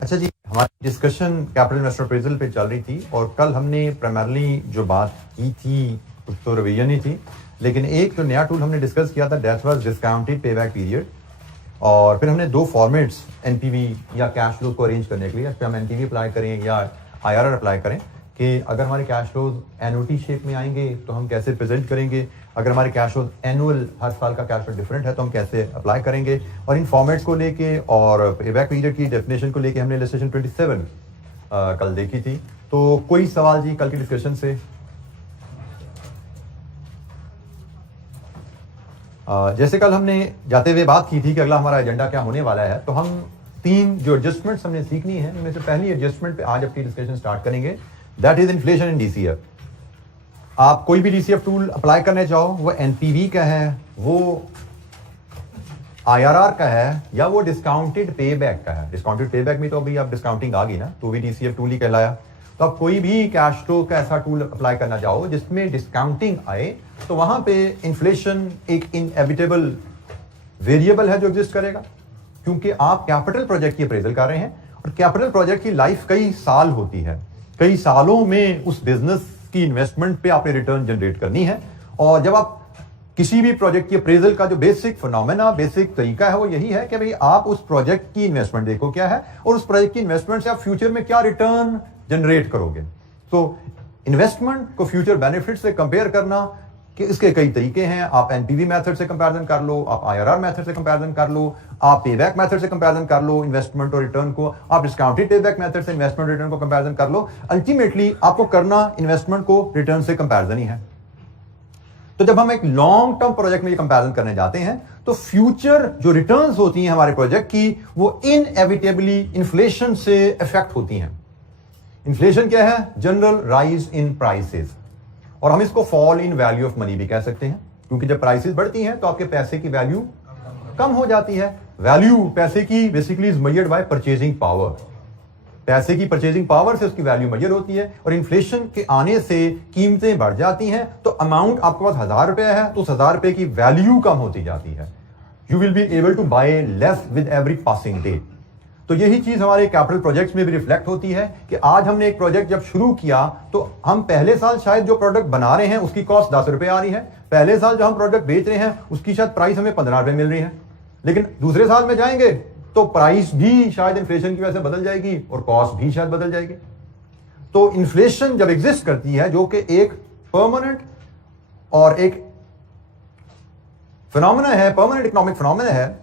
अच्छा जी, हमारी discussion capital investment appraisal पे चल रही थी और कल हमने प्राइमरली जो बात की थी कुछ तो रिवीजन ही थी, लेकिन एक जो नया टूल हमने डिस्कस किया था that was discounted payback period. और फिर हमने दो फॉर्मेट्स एनपीवी या कैश फ्लो को अरेंज करने के लिए हम एनपीवी अप्लाई करें या आईआरआर अप्लाई करें कि अगर हमारे कैश फ्लोज एनुटी शेप में आएंगे तो हम कैसे प्रेजेंट करेंगे, अगर हमारे कैश फ्लोज एनुअल हर साल का कैश फ्लो डिफरेंट है तो हम कैसे अप्लाई करेंगे। और इन फॉर्मेट्स को लेके और पेबैक पीरियड की डेफिनेशन को लेके हमने लेजिस्लेशन 27 कल देखी थी। तो कोई सवाल जी कल की डिस्कशन से? जैसे कल हमने जाते हुए बात की थी कि अगला हमारा एजेंडा क्या होने वाला है, तो हम तीन जो एडजस्टमेंट्स हमने सीखनी है उनमें से पहली एडजस्टमेंट पे आज अपनी डिस्कशन स्टार्ट करेंगे, that is inflation in DCF. आप कोई भी डीसीएफ टूल अप्लाई करने चाहो, वो एनपीवी का है, वो आईआरआर का है, या वो डिस्काउंटेड पेबैक का है। डिस्काउंटेड पेबैक में तो अभी आप डिस्काउंटिंग आ गई ना, तो भी डीसीएफ टूल ही कहलाया। तो आप कोई भी कैश फ्लो का ऐसा टूल अप्लाई करना चाहो जिसमें डिस्काउंटिंग आए, तो वहां पे इन्फ्लेशन एक इनएविटेबल वेरिएबल है जो एग्जिस्ट करेगा, क्योंकि आप कैपिटल प्रोजेक्ट की अप्रेजल कर रहे हैं और कैपिटल प्रोजेक्ट की लाइफ कई साल होती है। कई सालों में उस बिजनेस की इन्वेस्टमेंट पे आपने रिटर्न जनरेट करनी है। और जब आप किसी भी प्रोजेक्ट की अप्रेजल का जो बेसिक फिनोमेना, बेसिक तरीका है, वो यही है कि भाई आप उस प्रोजेक्ट की इन्वेस्टमेंट देखो क्या है और उस प्रोजेक्ट की इन्वेस्टमेंट से आप फ्यूचर में क्या रिटर्न जनरेट करोगे। तो इन्वेस्टमेंट को फ्यूचर बेनिफिट से कंपेयर करना कि इसके कई तरीके हैं। आप एनपीवी मेथड से कंपैरिजन कर लो, आप आईआरआर मेथड से कंपैरिजन कर लो, आप पेबैक मेथड से कंपैरिजन कर लो इन्वेस्टमेंट और रिटर्न को, आप डिस्काउंटेड पेबैक मेथड से इन्वेस्टमेंट रिटर्न को कंपैरिजन कर लो। अल्टीमेटली आपको करना इन्वेस्टमेंट को रिटर्न से कंपैरिजन ही है। तो जब हम एक लॉन्ग टर्म प्रोजेक्ट में ये कंपैरिजन करने जाते हैं तो फ्यूचर जो रिटर्न्स होती हैं हमारे प्रोजेक्ट की, वो इनएविटेबली इन्फ्लेशन से इफेक्ट होती हैं। इन्फ्लेशन क्या है? जनरल राइज इन प्राइसेस, और हम इसको fall in value of money भी कह सकते हैं, क्योंकि जब प्राइसेस बढ़ती हैं तो आपके पैसे की वैल्यू कम हो जाती है। वैल्यू पैसे की basically is measured by purchasing power. पैसे की परचेजिंग पावर से उसकी वैल्यू मेजर होती है, और इन्फ्लेशन के आने से कीमतें बढ़ जाती हैं। तो अमाउंट आपके पास 1000 रुपए है तो उस 1000 रुपए की वैल्यू कम होती जाती है। You will be able to buy less with every passing day. तो यही चीज हमारे कैपिटल प्रोजेक्ट्स में भी रिफ्लेक्ट होती है कि आज हमने एक प्रोजेक्ट जब शुरू किया तो हम पहले साल शायद जो प्रोडक्ट बना रहे हैं उसकी कॉस्ट 10 रुपए आ रही है, पहले साल जो हम प्रोडक्ट बेच रहे हैं उसकी शायद प्राइस हमें 15 रुपए मिल रही है, लेकिन दूसरे साल में जाएंगे तो प्राइस भी शायद इन्फ्लेशन की वजह से बदल जाएगी और कॉस्ट भी शायद बदल जाएगी। तो इन्फ्लेशन जब एग्जिस्ट करती है, जो कि एक परमानेंट और एक फिनोमेना है, परमानेंट इकोनॉमिक फिनोमेना है,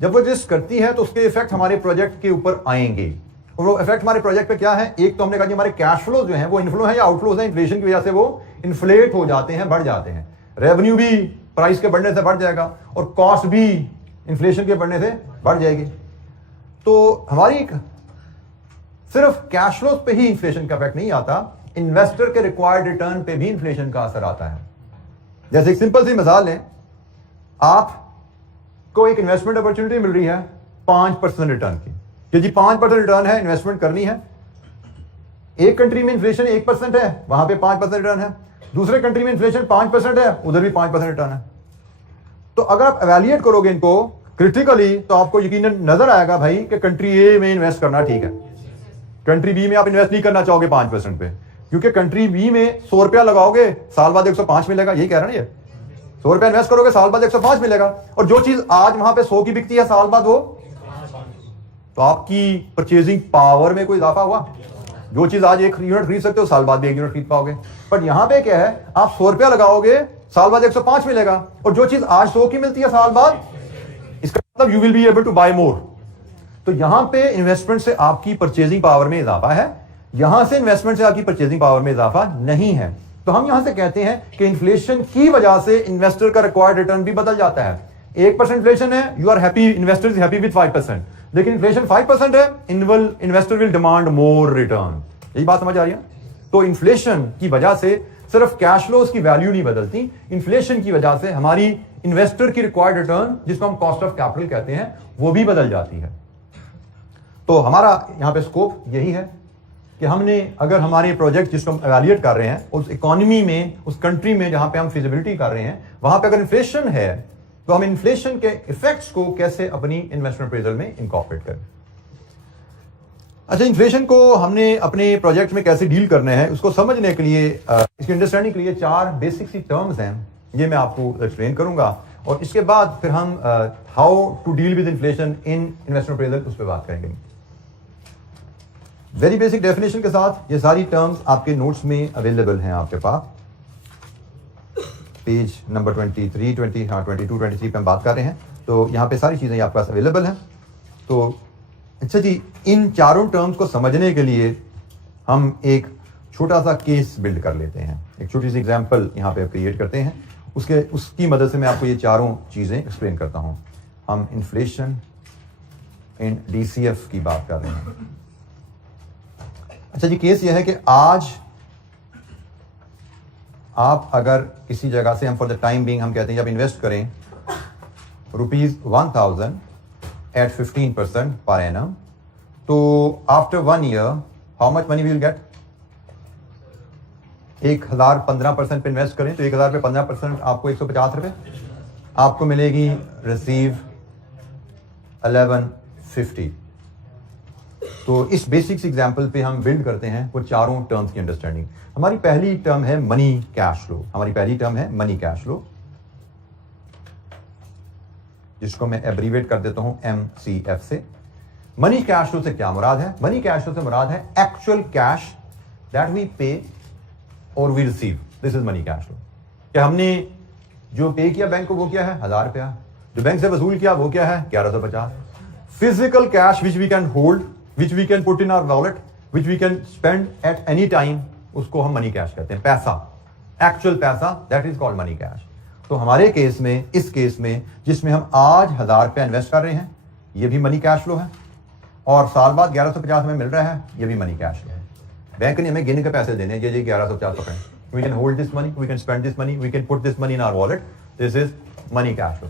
जब वो एग्जिस्ट करती है तो उसके इफेक्ट हमारे प्रोजेक्ट के ऊपर आएंगे। और वो इफेक्ट हमारे प्रोजेक्ट पे क्या है? एक तो हमने कहा कि हमारे कैश फ्लो जो है वो इनफ्लो है या आउटफ्लोज है, इन्फ्लेशन की वजह से वो इन्फ्लेट हो जाते हैं, बढ़ जाते हैं। रेवेन्यू भी प्राइस के बढ़ने से बढ़ जाएगा और कॉस्ट भी इन्फ्लेशन के बढ़ने से बढ़ जाएगी। तो हमारी सिर्फ कैश फ्लो पे ही इन्फ्लेशन का इफेक्ट नहीं आता, इन्वेस्टर के रिक्वायर्ड रिटर्न पे भी इन्फ्लेशन का असर आता है। जैसे एक सिंपल सी मिसाल लें, आप को एक इन्वेस्टमेंट अपॉर्चुनिटी मिल रही है 5% रिटर्न की, कि जी 5% रिटर्न है, इन्वेस्टमेंट करनी है। एक कंट्री में इन्फ्लेशन 1% है, वहां पे 5% रिटर्न है, दूसरे कंट्री में इन्फ्लेशन 5% है, उधर भी 5% रिटर्न है। तो अगर आप एवेल्युएट करोगे इनको क्रिटिकली तो आपको यकीनन नजर आएगा भाई कि कंट्री ए में इन्वेस्ट करना ठीक है, कंट्री बी में आप इन्वेस्ट नहीं करना चाहोगे 5% पे, क्योंकि कंट्री बी में 100 रुपया लगाओगे, साल बाद 105 मिलेगा। यही कह रहा है ना, ये 100 रुपया इन्वेस्ट करोगे, साल बाद 105 मिलेगा, और जो चीज आज वहां पे 100 की बिकती है साल बाद वो, तो आपकी परचेजिंग पावर में कोई इजाफा हुआ? जो चीज आज 1 यूनिट खरीद सकते हो साल बाद भी 1 यूनिट खरीद पाओगे। बट यहां पे क्या है, आप 100 रुपया लगाओगे, साल बाद 105 मिलेगा, और जो चीज आज 100 की मिलती है साल बाद, इसका मतलब you will be able to buy more. तो यहां पे इन्वेस्टमेंट से आपकी परचेजिंग पावर में इजाफा है, यहां से इन्वेस्टमेंट से आपकी परचेजिंग पावर में इजाफा नहीं है। तो हम यहां से कहते हैं कि इन्फ्लेशन की वजह से इन्वेस्टर का रिक्वायर्ड रिटर्न भी बदल जाता है। 1% इन्फ्लेशन है, you are happy, investor is happy with 5%, लेकिन इन्फ्लेशन 5% है, investor will demand more return. यही बात समझ आ रही है? तो इन्फ्लेशन की वजह से सिर्फ कैश फ्लोज की वैल्यू नहीं बदलती, इन्फ्लेशन की वजह से हमारी इन्वेस्टर की रिक्वायर्ड रिटर्न, जिसको हम कॉस्ट ऑफ कैपिटल कहते हैं, वो भी बदल जाती है। तो हमारा यहां पे स्कोप यही है कि हमने अगर हमारे प्रोजेक्ट जिसको हम एवेल्युएट कर रहे हैं उस इकोनॉमी में, उस कंट्री में जहां पे हम फिजिबिलिटी कर रहे हैं, वहां पे अगर इन्फ्लेशन है तो हम इन्फ्लेशन के इफेक्ट्स को कैसे अपनी इन्वेस्टमेंट अप्रेजल में इनकॉर्पोरेट करें। अच्छा, इन्फ्लेशन को हमने अपने प्रोजेक्ट में कैसे डील करने हैं उसको समझने के लिए, इसकी अंडरस्टैंडिंग के लिए 4 बेसिक सी टर्म्स हैं, ये मैं आपको एक्सप्लेन करूंगा और इसके बाद फिर हम how to deal with inflation in investment appraisal उस पर बात करेंगे। वेरी बेसिक डेफिनेशन के साथ ये सारी टर्म्स आपके नोट्स में अवेलेबल हैं आपके पास, पेज नंबर 22, 23 पे हम बात कर रहे हैं, तो यहाँ पे सारी चीज़ें आपके पास अवेलेबल हैं। तो अच्छा जी, इन चारों टर्म्स को समझने के लिए हम एक छोटा सा केस बिल्ड कर लेते हैं, एक छोटी सी एग्जांपल यहाँ पे क्रिएट करते हैं, उसकी मदद से मैं आपको ये चारों चीज़ें एक्सप्लेन करता हूँ। हम इन्फ्लेशन इन DCF की बात कर रहे हैं। अच्छा जी, केस यह है कि आज आप अगर किसी जगह से, हम फॉर द टाइम बीइंग हम कहते हैं जब इन्वेस्ट करें ₹1000 at 15% per annum, तो after 1 year how much money we will get? 1000 15% पे इन्वेस्ट करें तो 1000 पे 15% आपको 150 रुपए आपको मिलेगी, रिसीव 1150। तो इस बेसिक्स एग्जांपल पे हम बिल्ड करते हैं वो चारों टर्म्स की अंडरस्टैंडिंग। हमारी पहली टर्म है मनी कैश फ्लो, जिसको मैं एब्रीवेट कर देता हूं MCF से। मनी कैश फ्लो से क्या मुराद है? मनी कैश फ्लो से मुराद है actual cash that we pay और we receive, this is money cash flow. क्या हमने जो पे किया बैंक को वो क्या है? 1000 रुपया। जो बैंक से वसूल किया वो क्या है? 1150। Physical cash which we can hold, which we can put in our wallet, which we can spend at any time, उसको हम मनी कैश कहते हैं। पैसा, एक्चुअल पैसा, that is called money cash. तो हमारे केस में, इस केस में जिसमें हम आज 1000 रुपया इन्वेस्ट कर रहे हैं, ये भी मनी कैश फ्लो है, और साल बाद 1150 हमें मिल रहा है, ये भी मनी कैश फ्लो है। बैंक ने हमें गिन के पैसे देने, ये 1150 पकड़े, we can hold this money, we can spend this money, we can put this money in our wallet, this is money cash flow.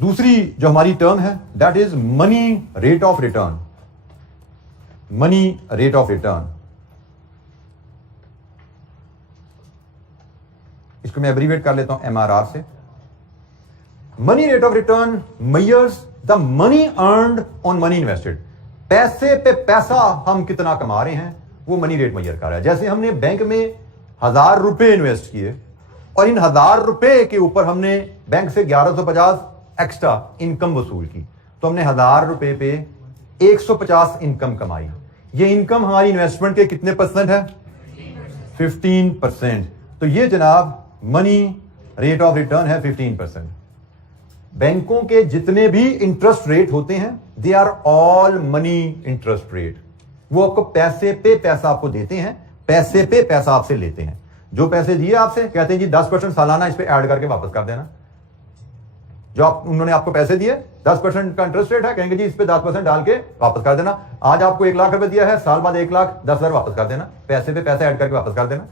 दूसरी जो हमारी टर्म है that is money rate of return. Money rate of return, इसको मैं abbreviate कर लेता हूं MRR से। Money rate of return measures the money earned on money invested. पैसे पे पैसा हम कितना कमा रहे हैं वो मनी रेट मेजर कर रहा है। जैसे हमने बैंक में 1000 रुपए इन्वेस्ट किए और इन 1000 रुपए के ऊपर हमने बैंक से 1150 एक्स्ट्रा इनकम वसूल की, तो हमने 1000 रुपए पे 150 इनकम कमाई। ये इनकम हमारी इन्वेस्टमेंट के कितने % है? 15%। तो ये जनाब मनी रेट ऑफ रिटर्न है 15%। बैंकों के जितने भी इंटरेस्ट रेट होते हैं they are all money interest rate. वो आपको पैसे पे पैसा आपको देते हैं, पैसे पे पैसा आपसे लेते हैं। जो पैसे दिए आपसे कहते हैं जी 10% सालाना इस पे ऐड करके वापस कर देना। जो उन्होंने आपको पैसे दिए 10% का इंटरेस्ट रेट है, कहेंगे जी इस पे 10% डाल के वापस कर देना। आज आपको 1 लाख रुपए दिया है, साल बाद 1,10,000 वापस कर देना, पैसे पे पैसा ऐड करके वापस कर देना।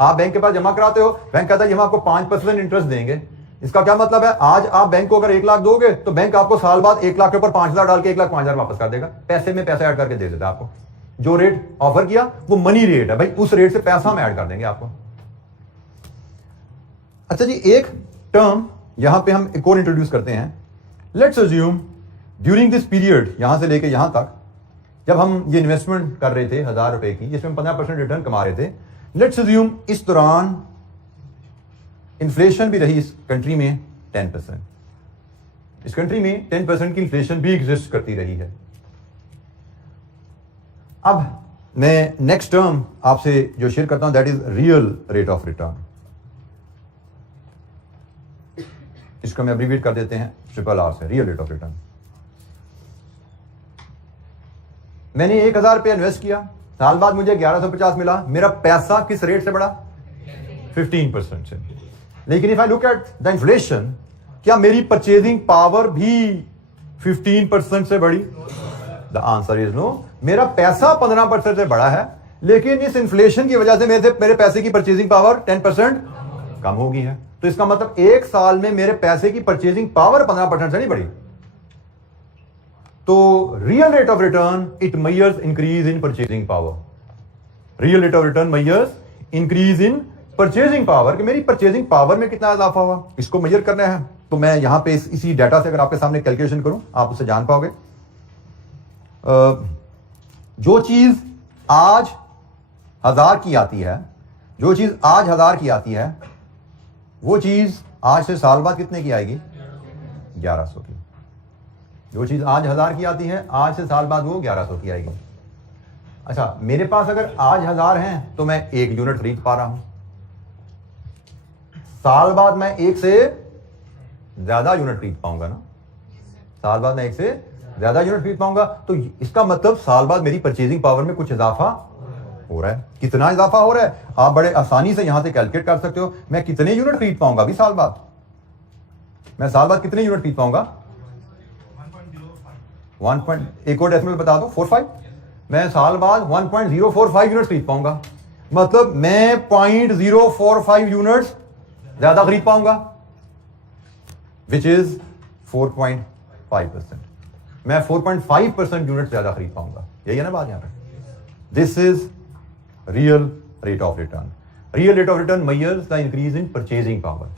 आप बैंक के पास जमा कराते हो, बैंक कहता है हम आपको 5% इंटरेस्ट देंगे। इसका क्या मतलब है? आज आप बैंक को अगर 1 लाख दोगे तो बैंक आपको साल बाद 1 लाख के ऊपर 5,000 डाल के 1,05,000 वापस कर देगा। पैसे में पैसा ऐड करके दे देता आपको। जो रेट ऑफर किया वो मनी रेट है भाई, उस रेट से पैसा हम ऐड कर देंगे आपको। अच्छा जी, एक टर्म यहां पे हम एक और इंट्रोड्यूस करते हैं। Let's assume during this period, यहां से लेके यहां तक जब हम ये इन्वेस्टमेंट कर रहे थे 1000 रुपए की, जिसमें 15% रिटर्न कमा रहे थे, लेट्स अज्यूम इस दौरान इन्फ्लेशन भी रही इस कंट्री में 10%। इस कंट्री में 10% की इन्फ्लेशन भी एग्जिस्ट करती रही है। अब मैं नेक्स्ट टर्म आपसे जो शेयर करता हूं that is real rate of return. इसको मैं एब्रीविएट कर देते हैं RRR से, रियल रेट ऑफ रिटर्न। मैंने 1000 रुपया इन्वेस्ट किया, साल बाद मुझे 1150 मिला। मेरा पैसा किस रेट से बढ़ा? 15% से। लेकिन if I look at the inflation, क्या मेरी परचेजिंग पावर भी 15% से बढ़ी? The answer is no. मेरा पैसा 15% से बढ़ा है, लेकिन इस इन्फ्लेशन की वजह से मेरे पैसे की परचेजिंग पावर 10% कम हो गई है। तो इसका मतलब 1 साल में मेरे पैसे की परचेजिंग पावर 15% से नहीं बढ़ी। तो real rate of return it measures increase in purchasing power. Real rate of return measures increase in purchasing power, कि मेरी परचेजिंग पावर में कितना इजाफा हुआ, इसको मेजर करना है। तो मैं यहां पे इसी डाटा से अगर आपके सामने कैलकुलेशन करूं, आप उससे जान पाओगे। जो चीज आज 1000 की आती है, जो चीज आज 1000 की आती है, वो चीज आज से साल बाद कितने की आएगी? 1100 की। जो चीज आज 1000 की आती है, आज से साल बाद वो 1100 की आएगी। अच्छा, मेरे पास अगर आज 1000 हैं तो मैं 1 यूनिट खरीद पा रहा हूं, साल बाद मैं 1 से ज्यादा यूनिट खरीद पाऊंगा ना, साल बाद मैं 1 से ज्यादा यूनिट खरीद पाऊंगा। तो इसका मतलब साल बाद मेरी परचेजिंग पावर में कुछ इजाफा हो रहा है। कितना इजाफा हो रहा है आप बड़े आसानी से यहां से कैलकुलेट कर सकते हो। मैं कितने यूनिट खरीद पाऊंगा अभी साल बाद? मैं साल बाद कितने यूनिट खरीद पाऊंगा? 1. एक और डेसिमल बता दो, 45। मैं साल बाद 1.045 यूनिट खरीद पाऊंगा, मतलब मैं 0.045 यूनिट्स ज्यादा खरीद पाऊंगा, विच इज 4.5%। मैं 4.5% यूनिट ज्यादा खरीद पाऊंगा। यही है ना बात यहां पे। This is real rate of return. Real rate of return measures the increase in purchasing power.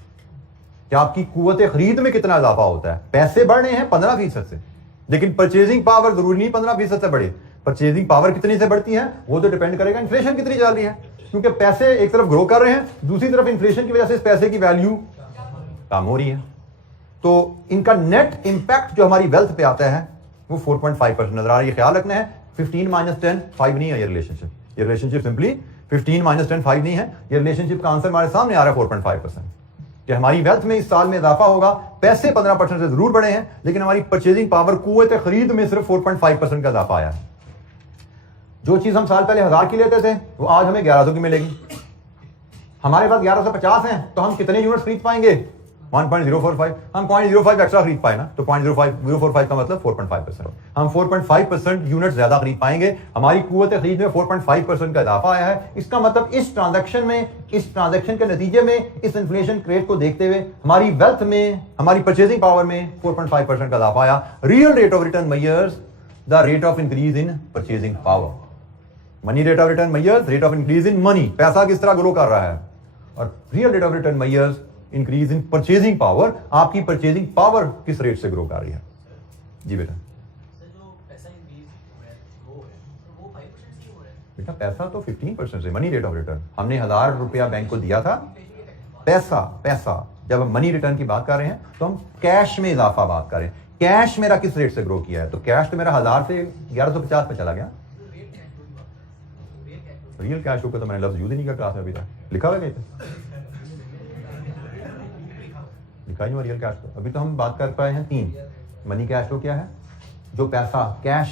क्या आपकी कुव्वत खरीद में कितना इजाफा होता है? पैसे बढ़ रहे हैं 15% से, लेकिन परचेजिंग पावर जरूरी नहीं 15% से बढ़े। परचेजिंग पावर कितनी से बढ़ती है वो तो डिपेंड करेगा इन्फ्लेशन कितनी चल रही है, क्योंकि पैसे एक तरफ ग्रो कर रहे हैं, दूसरी तरफ इन्फ्लेशन की वजह से इस पैसे की वैल्यू कम हो रही है। तो इनका नेट इंपैक्ट जो हमारी वेल्थ पे आता है वो 4.5% नजर आ रहा है। ये ख्याल रखना है 15 - 10 5 नहीं है ये रिलेशनशिप। ये रिलेशनशिप सिंपली 15 - 10 5 नहीं है। ये रिलेशनशिप का आंसर हमारे सामने आ रहा है 4.5%, कि हमारी वेल्थ में इस साल में इजाफा होगा। पैसे 15% से जरूर बढ़े हैं, लेकिन हमारी परचेजिंग पावर कुव्वत खरीद में सिर्फ 4.5% का इजाफा आया है। जो चीज हम साल पहले 1000 की लेते थे वो आज हमें 1100 की मिलेगी। हमारे पास 1150 हैं तो हम कितने यूनिट खरीद पाएंगे? 1.045। हम 0.05 एक्स्ट्रा खरीद पाए ना, तो 0.045 का मतलब 4.5%। हम 4.5% यूनिट ज्यादा खरीद पाएंगे। हमारी कुव्वत खरीद में 4.5% का इजाफा आया है। इसका मतलब इस ट्रांजैक्शन में, इस ट्रांजैक्शन के नतीजे में, इस इन्फ्लेशन रेट को देखते हुए हमारी वेल्थ में, हमारी परचेजिंग पावर में 4.5% का इजाफा आया। Real rate of return measures the rate of increase in purchasing power. Money rate of return measures rate of increase in money, पैसा किस तरह ग्रो कर रहा है। और real rate of return measures increase in purchasing power, आपकी purchasing power किस rate से ग्रो कर रही है। जी बेटा, बेटा पैसा तो 15% से, मनी रेट ऑफ रिटर्न। हमने 1000 रुपया बैंक को दिया था, पैसा जब हम मनी रिटर्न की बात कर रहे हैं तो हम कैश में इजाफा बात कर रहे हैं। कैश मेरा किस रेट से ग्रो किया है? तो कैश तो मेरा 1000 से 1150 पे चला गया। रियल कैश फ्लो का तो मैंने लफ्ज यूज ही नहीं किया क्लास में अभी तक। लिखा हुआ है कहीं? लिखा ही हुआ रियल कैश फ्लो। अभी तो हम बात कर पाए हैं 3। मनी कैश फ्लो क्या है? जो पैसा, कैश,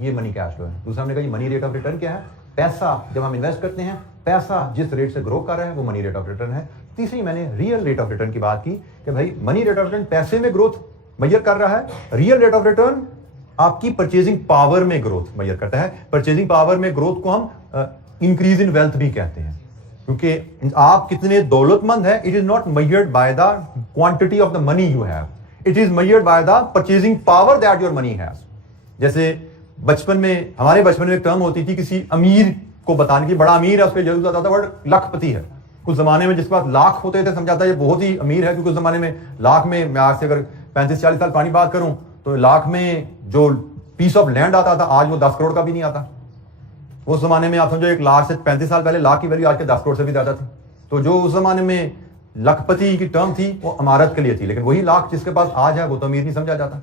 ये मनी कैश फ्लो है। दूसरा हमने कहा मनी रेट ऑफ रिटर्न क्या है? पैसा जब हम इन्वेस्ट करते हैं, पैसा जिस रेट से ग्रो कर रहा है वो मनी रेट ऑफ रिटर्न है। तीसरी मैंने रियल रेट ऑफ रिटर्न की बात की कि भाई मनी रेट ऑफ रिटर्न पैसे में ग्रोथ मेजर कर रहा है, रियल रेट ऑफ रिटर्न आपकी परचेजिंग पावर में ग्रोथ मेजर करता है। परचेजिंग पावर में ग्रोथ को हम इंक्रीज इन वेल्थ भी कहते हैं, क्योंकि आप कितने दौलतमंद हैं, it is not measured by the quantity of the money you have, it is measured by the purchasing power that your money has. जैसे बचपन में, हमारे बचपन में एक टर्म होती थी किसी अमीर को बताने की, बड़ा अमीर है, उसके जरूर आता था वर्ड लाखपति है। उस जमाने में जिसके पास लाख होते थे समझाता है ये बहुत ही अमीर है, क्योंकि उस जमाने में लाख में, मैं आज से अगर 35-40 साल पुरानी बात करूं तो लाख में जो पीस ऑफ लैंड आता था आज वो 10 करोड़ का भी नहीं आता। उस जमाने में आप समझो 1 लाख से 35 साल पहले लाख की वैल्यू आज के 10 करोड़ से भी ज्यादा थी। तो जो उस जमाने में लाखपति की टर्म थी वो अमारत के लिए थी, लेकिन वही लाख जिसके पास आज है वो तो अमीर नहीं समझा जाता।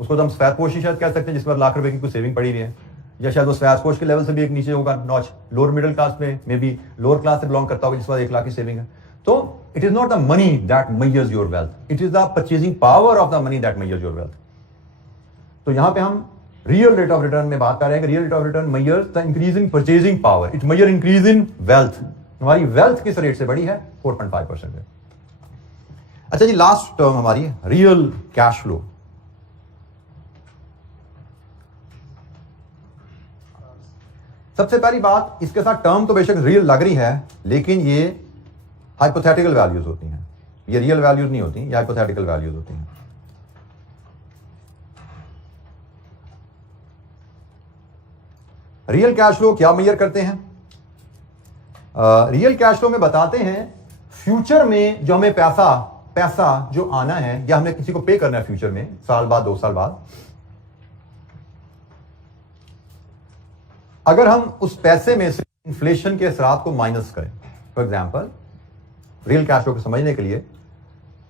उसको तो हम सफेदपोशी शायद कह सकते हैं, जिसके पास लाख रुपए की कुछ सेविंग पड़ी हुई है, या शायद वो सफेदपोश के लेवल से भी एक नीचे होगा नॉच, लोअर मिडिल क्लास में, मे बी लोअर क्लास से बिलोंग करता होगा जिसके पास 1 लाख की सेविंग है। तो it is not the money that measures your wealth, it is the purchasing power of the money that measures your wealth. तो यहां पे हम रियल रेट ऑफ रिटर्न में बात कर रहे हैं कि real rate of return measures the increase in purchasing power, it measure increase in wealth. हमारी वेल्थ किस रेट से बढ़ी है? 4.5% है। अच्छा जी, लास्ट टर्म हमारी रियल कैश फ्लो। सबसे पहली बात, इसके साथ टर्म तो बेशक रियल लग रही है, लेकिन ये हाइपोथेटिकल वैल्यूज होती हैं, ये रियल वैल्यूज नहीं होती, ये हाइपोथेटिकल वैल्यूज होती हैं। रियल कैश फ्लो क्या मेजर करते हैं? रियल कैश फ्लो में बताते हैं फ्यूचर में जो हमें पैसा जो आना है या हमने किसी को पे करना है फ्यूचर में, साल बाद 2 साल बाद, अगर हम उस पैसे में से इन्फ्लेशन के असरात को माइनस करें, for example real cash flow को समझने के लिए,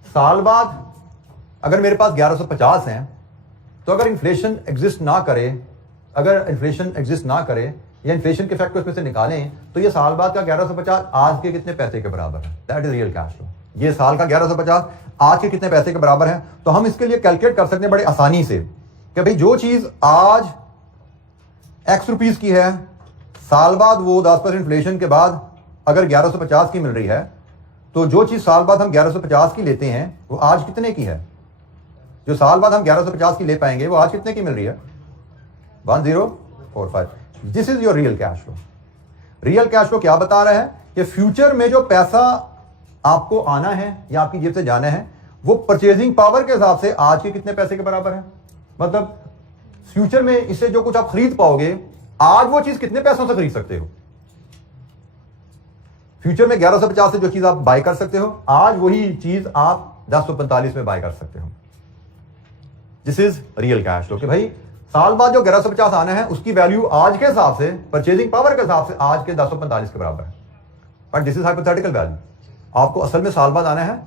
साल बाद अगर मेरे पास 1150 हैं, तो अगर इन्फ्लेशन एग्जिस्ट ना करे, या इन्फ्लेशन के फैक्टर उसमें से निकालें, तो ये साल बाद का 1150 आज के कितने पैसे के बराबर है? That is real cash flow. ये साल का 1150 आज के कितने पैसे के बराबर है? तो हम इसके लिए कैलकुलेट कर सकते हैं बड़े आसानी से कि भाई जो चीज आज x रुपीस की है, साल बाद वो 10% इन्फ्लेशन के बाद अगर 1150 की मिल रही है, तो जो चीज साल बाद हम 1150 की लेते हैं वो आज कितने की है? जो साल बाद हम 1150 की ले पाएंगे वो आज कितने की मिल रही है? 1045। This is your real cash flow. Real cash flow क्या बता रहा है कि फ्यूचर में जो पैसा आपको आना है या आपकी जेब से जाना है, वो परचेजिंग पावर के हिसाब से आज के कितने पैसे के बराबर है। मतलब फ्यूचर में इससे जो कुछ आप खरीद पाओगे, आज वो चीज कितने पैसों से खरीद सकते हो। फ्यूचर में 1150 से जो चीज आप बाय कर सकते हो, आज वही चीज आप 1045 में बाय कर सकते हो। This is real cash flow कि भाई साल बाद जो 1150 आना है उसकी वैल्यू आज के हिसाब से, परचेजिंग पावर के हिसाब से आज के 1045 के बराबर है। But this is hypothetical value. आपको असल में साल बाद आना है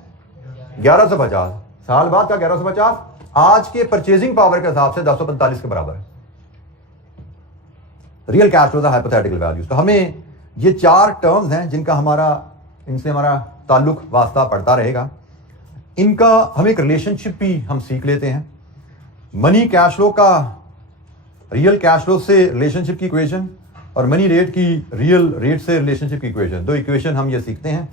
1150, साल बाद का 1150 आज के परचेजिंग पावर के हिसाब से 1045 के बराबर है। Real cash flow hypothetical values. तो हमें ये 4 टर्म्स हैं जिनका इनसे हमारा ताल्लुक वास्ता पड़ता रहेगा। इनका हम एक रिलेशनशिप भी हम सीख लेते हैं। मनी कैश फ्लो का रियल कैश फ्लो से रिलेशनशिप की इक्वेशन और मनी रेट की रियल रेट से रिलेशनशिप की इक्वेशन, 2 इक्वेशन हम ये सीखते हैं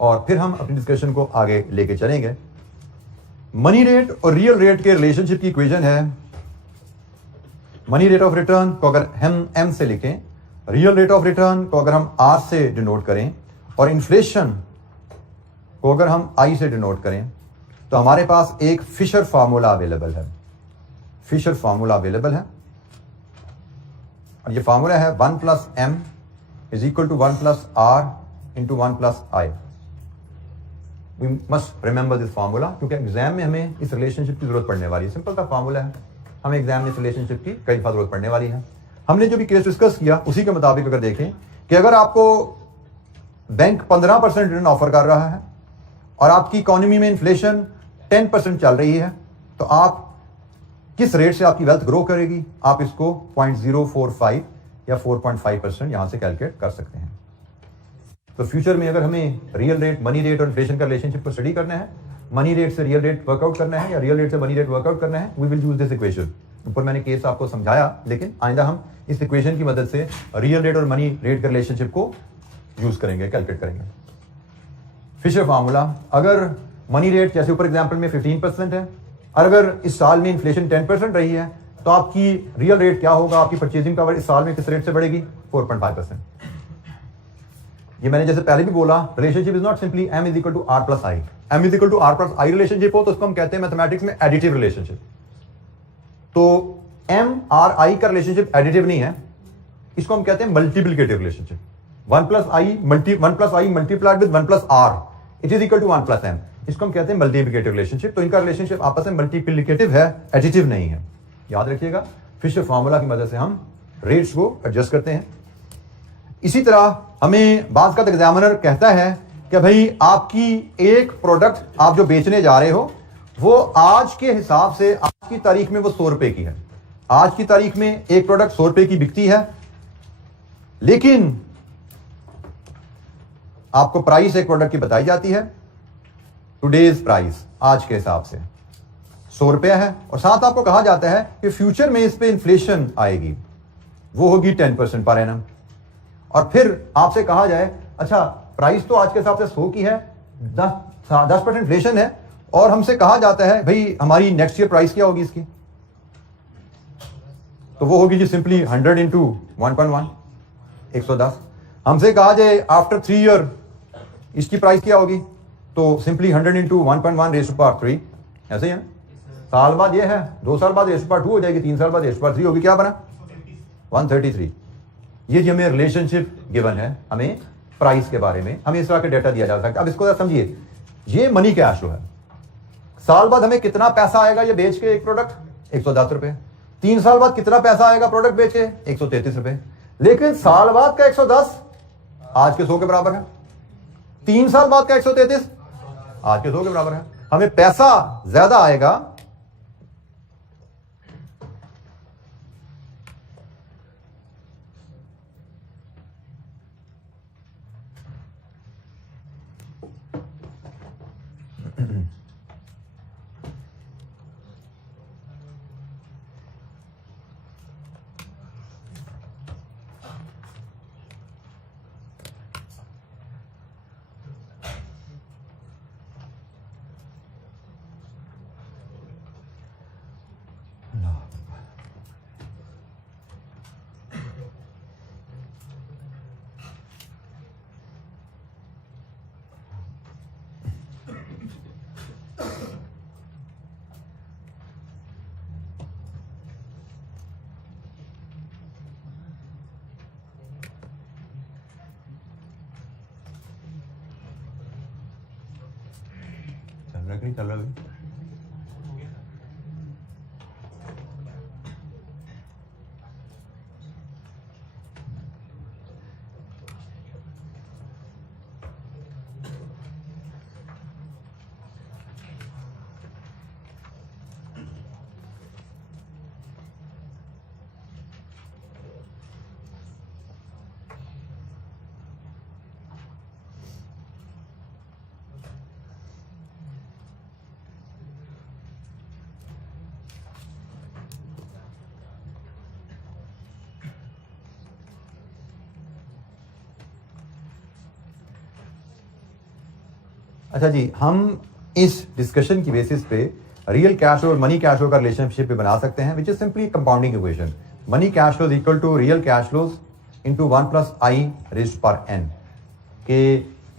और फिर हम अपनी डिस्कशन को आगे लेके चलेंगे। मनी रेट और रियल रेट के रिलेशनशिप की इक्वेशन है, मनी रेट ऑफ रिटर्न को अगर हम एम से लिखें, रियल रेट ऑफ रिटर्न को अगर हम आर से डिनोट करें और इन्फ्लेशन को अगर हम आई से डिनोट करें, तो हमारे पास एक फिशर फार्मूला अवेलेबल है। फिशर फार्मूला अवेलेबल है और ये फार्मूला है 1 + m = 1 + r × 1 + i। We must remember this formula, क्योंकि एग्जाम में हमें इस रिलेशनशिप की जरूरत पड़ने वाली है। सिंपल सा फार्मूला है, हमें एग्जाम में इस रिलेशनशिप की कई दफा जरूरत पड़ने वाली है। हमने जो भी केस डिस्कस किया उसी के मुताबिक अगर देखें कि अगर आपको बैंक 15% रिटर्न ऑफर कर रहा है और आपकी इकोनॉमी में इन्फ्लेशन 10% चल रही है, तो आप किस रेट से आपकी वेल्थ ग्रो करेगी, आप इसको 0.045 या 4.5% यहां से कैलकुलेट कर सकते हैं। तो फ्यूचर में अगर हमें रियल रेट, मनी रेट और इन्फ्लेशन का रिलेशनशिप को स्टडी करना है, मनी रेट से रियल रेट वर्कआउट करना है या रियल रेट से मनी रेट वर्कआउट करना है, we will use this equation. ऊपर मैंने केस आपको समझाया, लेकिन आइंदा हम इस इक्वेशन की मदद से रियल रेट और मनी रेट के रिलेशनशिप को यूज करेंगे, कैलकुलेट करेंगे। फिशर फार्मूला, अगर मनी रेट जैसे ऊपर एग्जाम्पल में 15% है और अगर इस साल में इन्फ्लेशन 10% रही है, तो आपकी रियल रेट क्या होगा, आपकी परचेजिंग पावर इस साल में किस रेट से बढ़ेगी? 4.5%। ये मैंने जैसे पहले भी बोला, relationship is not simply m = r + i। m = r + i relationship हो तो उसको हम कहते हैं मैथमेटिक्स में एडिटिव रिलेशनशिप। तो m r i का रिलेशनशिप एडिटिव नहीं है, इसको हम कहते हैं multiplicative relationship. 1 + i multiplied with 1 + r it is equal to 1 + m। इसको हम कहते हैं मल्टीप्लिकेटिव रिलेशनशिप। तो इनका रिलेशनशिप आपस में मल्टीप्लिकेटिव है, एडिटिव नहीं है। याद रखिएगा, फिशर फार्मूला की मदद से हम रेट्स को एडजस्ट करते हैं। इसी तरह हमें बात का एग्जामिनर कहता है कि भाई आपकी एक प्रोडक्ट आप जो बेचने जा रहे हो वो आज के हिसाब से आज की तारीख में वो 100 रुपए की है। आज की तारीख में एक प्रोडक्ट 100 रुपए की बिकती है, लेकिन आपको प्राइस एक प्रोडक्ट की बताई जाती है, टुडेज प्राइस आज के हिसाब से 100 रुपया है, और साथ आपको कहा जाता है कि फ्यूचर में इस पे इन्फ्लेशन आएगी, वो होगी 10% पर एनम। और फिर आपसे कहा जाए अच्छा प्राइस तो आज के हिसाब से 100 की है, 10% इन्फ्लेशन है, और हमसे कहा जाता है भाई हमारी नेक्स्ट ईयर प्राइस क्या होगी इसकी, तो वो होगी जी सिंपली 100 × 1.1 110। हमसे कहा जाए आफ्टर 3 ईयर इसकी प्राइस क्या होगी, तो सिंपली 100 × 1.1 ऐसे ही है। साल बाद ये है, 2 साल बाद 2 हो जाएगी, 3 साल बाद 3 होगी, क्या बना 133। ये जो हमें रिलेशनशिप गिवन है हमें प्राइस के बारे में, हमें इस तरह के डेटा दिया जा सकता है। अब इसको समझिए, ये मनी कैश फ्लो है। साल बाद हमें कितना पैसा आएगा ये बेच के एक प्रोडक्ट 110 रुपए, 3 साल बाद कितना पैसा आएगा प्रोडक्ट बेच के 133 रुपए, लेकिन साल बाद का 110 आज के 100 के बराबर है, 3 साल बाद का 133 आज के 100 के बराबर है। हमें पैसा ज्यादा आएगा नहीं चल रहा अभी। अच्छा जी, हम इस डिस्कशन की बेसिस पे रियल कैश फ्लो और मनी कैश फ्लो का रिलेशनशिप भी बना सकते हैं, which is simply compounding equation. Money cash flow is equal to real cash flows into 1 plus I raised पर एन। के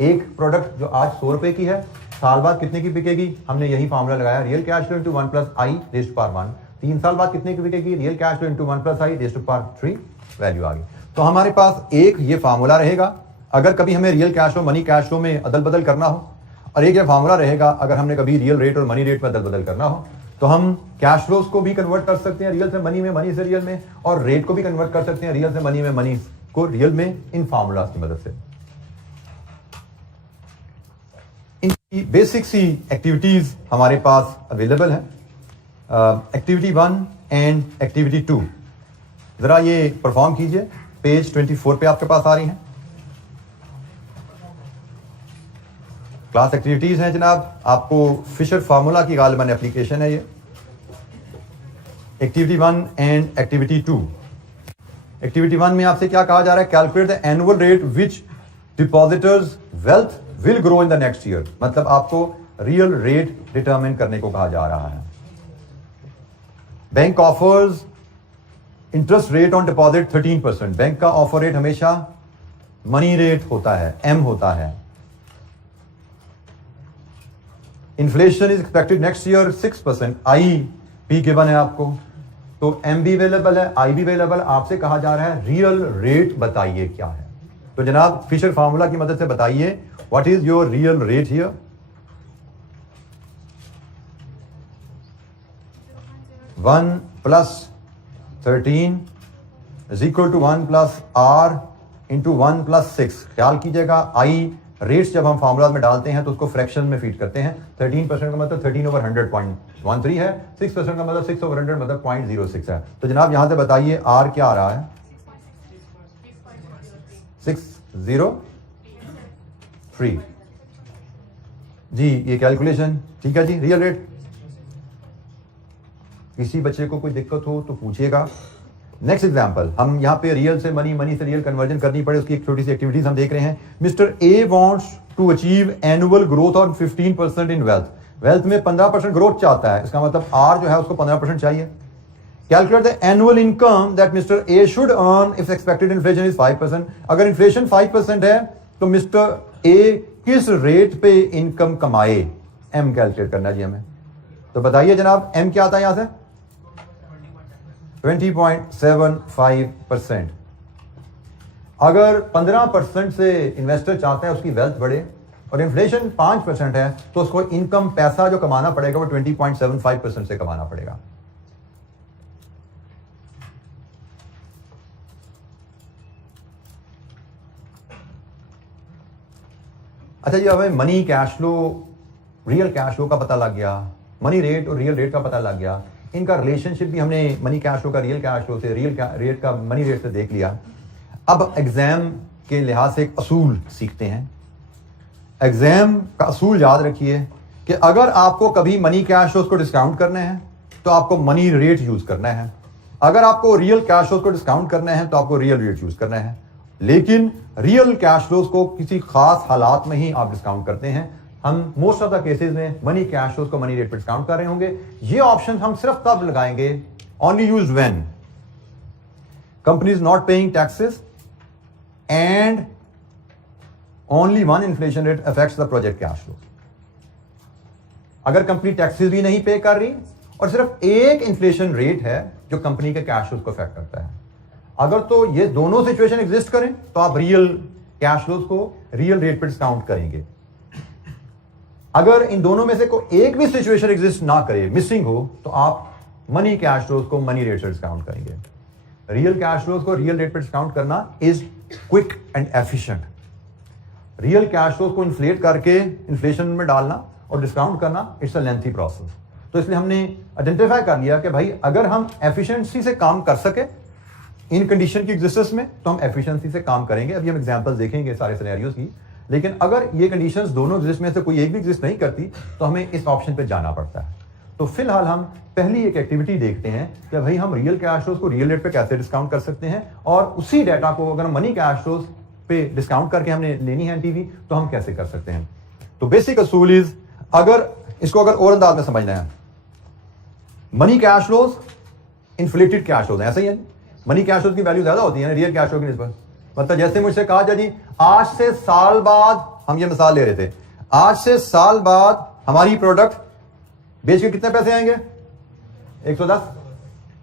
एक प्रोडक्ट जो आज 100 रुपए की है, साल बाद कितने की बिकेगी? हमने यही फॉर्मूला लगाया, real cash flow into 1 plus आई रेज्ड पर 1। 3 साल बाद कितने की बिकेगी? Real cash flow into 1 plus आई रेज्ड पर 3। वैल्यू आ गई। तो हमारे पास एक ये फॉर्मूला रहेगा अगर कभी हमें real cash flow money cash flow में अदल बदल करना हो, और एक ये फार्मूला रहेगा अगर हमने कभी रियल रेट और मनी रेट में अदल बदल करना हो। तो हम कैश फ्लोज को भी कन्वर्ट कर सकते हैं रियल से मनी में, मनी से रियल में, और रेट को भी कन्वर्ट कर सकते हैं रियल से मनी में, मनी को रियल में, इन फार्मूलाज की मदद से। इनकी बेसिक सी एक्टिविटीज हमारे पास अवेलेबल है, एक्टिविटी 1 एंड एक्टिविटी 2। जरा ये परफॉर्म कीजिए, पेज 24 पे आपके पास आ रही हैं। क्लास एक्टिविटीज हैं जनाब, आपको फिशर फार्मूला की गालिबन एप्लीकेशन है ये। Activity 1 and activity 2। एक्टिविटी 1 में आपसे क्या कहा जा रहा है? Calculate the annual rate which depositors wealth will grow in the next year. मतलब आपको रियल रेट डिटरमिन करने को कहा जा रहा है। Bank offers interest rate on deposit 13%। Bank का ऑफर रेट हमेशा मनी रेट होता है, एम होता है। Inflation is expected next year 6%। I P given है आपको, तो एम भी अवेलेबल है, आई भी अवेलेबल। आपसे कहा जा रहा है रियल रेट बताइए क्या है। तो जनाब फिशर फार्मूला की मदद से बताइए what is your real rate here. One plus 13 is equal to 1 plus r into 1 plus 6। ख्याल कीजिएगा आई रेट्स जब हम फार्मूला में डालते हैं तो उसको फ्रैक्शन में फीड करते हैं। 13% का मतलब 13/100.13 है, 6% का मतलब 6/100 मतलब 0.06 है। तो जनाब यहां से बताइए आर क्या आ रहा है? 603 जी। ये कैलकुलेशन ठीक है जी। रियल रेट, किसी बच्चे को कोई दिक्कत हो तो पूछिएगा। नेक्स्ट एग्जांपल, हम यहाँ पे रियल से मनी, मनी से रियल कन्वर्जन करनी पड़े, उसकी एक छोटी सी एक्टिविटीज हम देख रहे हैं। Mister A wants to achieve annual growth of 15% in wealth. Wealth में 15% ग्रोथ चाहता है, इसका मतलब आर जो है उसको 15% चाहिए। Calculate the annual income that mister A should earn if expected inflation is 5%। अगर इन्फ्लेशन 5% है तो मिस्टर ए किस रेट पे इनकम कमाए? एम कैलकुलेट करना जी हमें। तो बताइए जनाब एम क्या आता है यहां से? 20.75%। अगर 15% से इन्वेस्टर चाहते हैं उसकी वेल्थ बढ़े और इन्फ्लेशन 5% है तो उसको इनकम, पैसा जो कमाना पड़ेगा वो 20.75% से कमाना पड़ेगा। अच्छा जी, हमें money cash flow, real cash flow का पता लग गया, मनी रेट और रियल रेट का पता लग गया, इनका रिलेशनशिप भी हमने मनी कैश फ्लो का रियल कैश फ्लो से, रियल रेट का मनी रेट से देख लिया। अब एग्जाम के लिहाज से एक असूल सीखते हैं। एग्जाम का असूल याद रखिए कि अगर आपको कभी मनी कैश फ्लोज को डिस्काउंट करने हैं तो आपको मनी रेट यूज करना है, अगर आपको रियल कैश फ्लोज को डिस्काउंट करना है तो आपको रियल रेट यूज करना है। लेकिन रियल कैश फ्लोज को किसी खास हालात में ही आप डिस्काउंट करते हैं। हम मोस्ट ऑफ द केसेस में मनी कैश फ्लोज को मनी रेट पर डिस्काउंट कर रहे होंगे। ये ऑप्शन हम सिर्फ तब लगाएंगे, only use when company is not paying taxes and only one inflation rate affects the project cash flow. अगर कंपनी टैक्सेस भी नहीं पे कर रही और सिर्फ एक इन्फ्लेशन रेट है जो कंपनी के कैश फ्लोज को अफेक्ट करता है, अगर तो ये दोनों सिचुएशन एग्जिस्ट करें तो आप रियल कैश फ्लोज को रियल रेट पर डिस्काउंट करेंगे। अगर इन दोनों में से कोई एक भी सिचुएशन एग्जिस्ट ना करे, मिसिंग हो, तो आप मनी कैश फ्लोज को मनी रेट से डिस्काउंट करेंगे। रियल कैश फ्लोज को रियल रेट पर डिस्काउंट करना is quick and efficient. Real cash flows को इन्फ्लेट करके इन्फ्लेशन में डालना और डिस्काउंट करना, इट्स अ लेंथी प्रोसेस। तो इसलिए हमने आइडेंटिफाई कर लिया कि भाई अगर हम एफिशिएंसी से काम कर सके इन कंडीशन की एग्जिस्टेंस में तो हम एफिशिएंसी से काम करेंगे। अभी हम एग्जांपल्स देखेंगे सारे सिनेरियोज की। लेकिन अगर ये कंडीशंस दोनों एग्जिस्ट में से कोई एक भी एग्जिस्ट नहीं करती तो हमें इस ऑप्शन पे जाना पड़ता है। तो फिलहाल हम पहली एक एक्टिविटी देखते हैं कि भाई हम रियल कैश फ्लोज को रियल रेट पे कैसे डिस्काउंट कर सकते हैं, और उसी डाटा को अगर मनी कैश फ्लोज पे डिस्काउंट करके हमने लेनी है एनपीवी तो हम कैसे कर सकते हैं। तो बेसिक असूल इज, अगर इसको अगर और अंदाज में समझना है, money cash flows inflated cash flows, ऐसा ही है। मनी कैश फ्लोज की वैल्यू ज्यादा होती है रियल कैश फ्लो की निस्बत। मतलब जैसे मुझसे कहा जाए जी आज से साल बाद, हम ये मिसाल ले रहे थे, आज से साल बाद हमारी प्रोडक्ट बेच के कितने पैसे आएंगे, 110।